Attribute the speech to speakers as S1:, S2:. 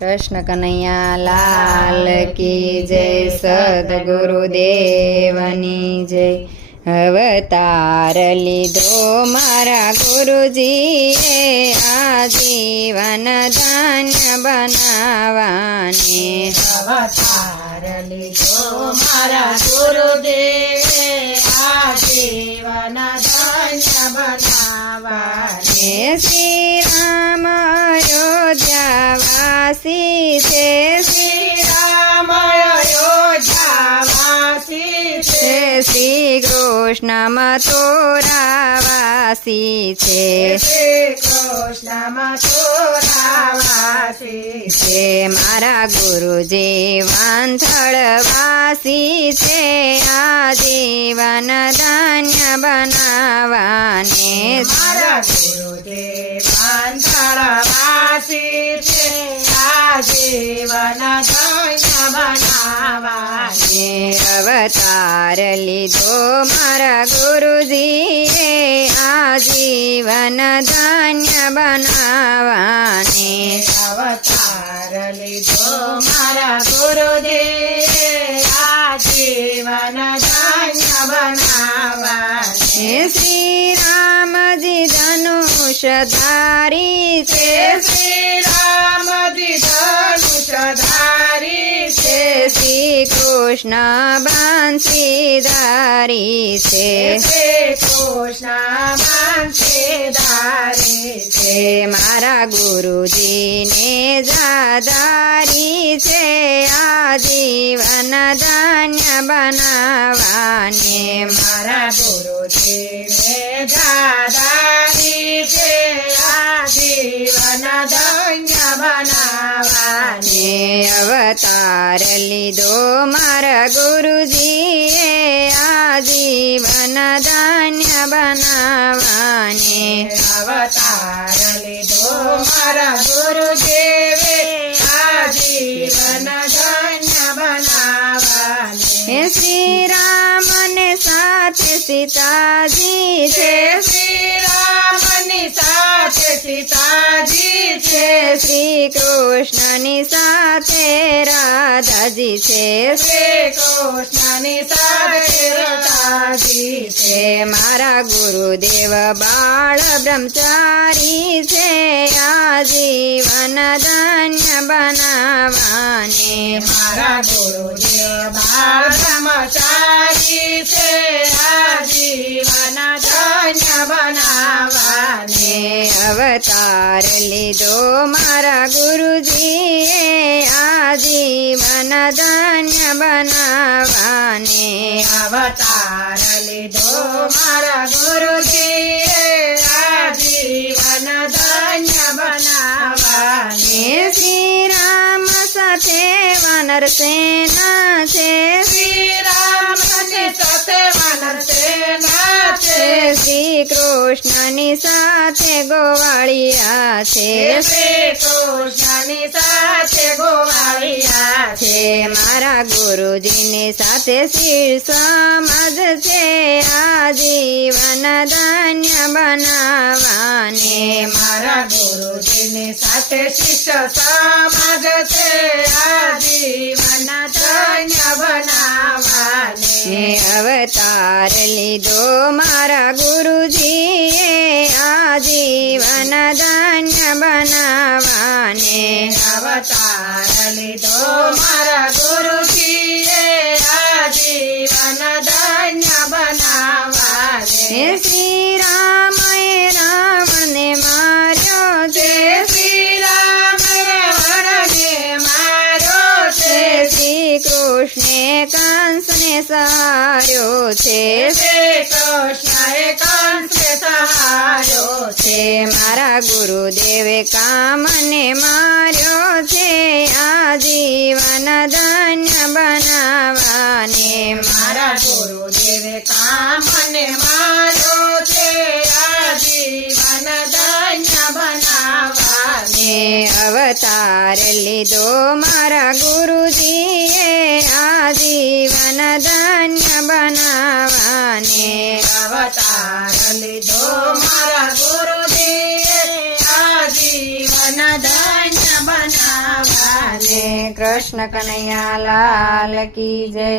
S1: કૃષ્ણ કનૈયા, લાલ કી જય, સદગુરુદેવની જય. અવતાર લીધો મારા ગુરુજીએ જીવન ધાન્ય બનાવાને
S2: અવતાર લીધો મારા ગુરુદેવે આ જીવન ધન્ય બનાવવાને
S1: હે શ્રી રામ અયોધ્યાવાસી છે કૃષ્ણ મથુરાવાસી છે. છે. મારા ગુરુજી વાંથળવાસી છે. આજીવન ધાન્ય બનાવાને
S2: મારા ગુરુજી વાંથળવાસી છે. આ જીવન ધન્ય બનાવવાને
S1: અવતાર લીધો મારા ગુરુજીએ આજીવન ધાન્ય બનાવવાને.
S2: અવતાર લીધો મારા ગુરુજી આ જીવન ધન્ય બનાવવાને.
S1: શ્રી રામજી ધનુષ ધારી છે
S2: શ્રી રામજી ધનુષ ધારી.
S1: કૃષ્ણ બાંસી ધારી છે
S2: કૃષ્ણ ધારી છે
S1: મારા ગુરુજીને જાદારી છે આજીવન ધાન્ય બનાવવાને
S2: મારા ગુરુજીને જાદારી છે
S1: અવતાર લીધો મારા ગુરુજીએ આજીવન ધાન્ય બનાવાને.
S2: અવતાર લીધો મારા ગુરુદેવે આ જીવન ધન્ય
S1: બનાવાને. શ્રી રામને સાથે સીતાજી
S2: શ્રી
S1: કૃષ્ણની સાથે રાધાજી છે
S2: શ્રી કૃષ્ણની સાથે રાધાજી છે.
S1: છે મારા ગુરુદેવ બાળ બ્રહ્મચારી છે આ જીવન ધન્ય બનાવવાને.
S2: મારા ગુરુદેવ બાળ બ્રહ્મચારી
S1: અવતાર લીધો મારા ગુરુજીએ આજીવન ધન્ય બનાવાને.
S2: અવતાર લીધો મારા ગુરુજીએ આ જીવન ધન્ય
S1: બનાવાને. શ્રી રામ સાથે વનર સેના છે.
S2: શ્રી
S1: શ્રી કૃષ્ણની સાથે ગોવાળિયા છે.
S2: શ્રી કૃષ્ણની સાથે ગોવાળિયા છે.
S1: મારા ગુરુજીની સાથે શિર સમાજ છે. આજીવન ધાન્ય બનાવાને
S2: મારા ગુરુજીની સાથે શિષ્ય સમાજ છે. આજીવન ધન્ય
S1: હે અવતાર લીધો મારા ગુરુજીએ. આ જીવન ધન્ય બનાવાને.
S2: અવતાર લીધો મારા ગુરુજીએ. આજીવન ધન્ય
S1: બનાવાને. શ્રી રામએ કૃષ્ણે કંસને સહાર્યો છે.
S2: શ્રી કૃષ્ણએ કંસને સહાર્યો છે.
S1: મારા ગુરુદેવે કામને માર્યો છે. આજીવન ધન્ય બનાવાને.
S2: મારા ગુરુદેવે કામને માર્યો છે. આજીવન ધન્ય
S1: બનાવાને. અવતાર લીધો મારા ગુરુજીએ. આજીવન ધન્ય બનાવાને
S2: અવતાર લીધો મારા ગુરુદેવે ધન્ય બનાવવા
S1: કૃષ્ણ કનૈયા લાલ કી જય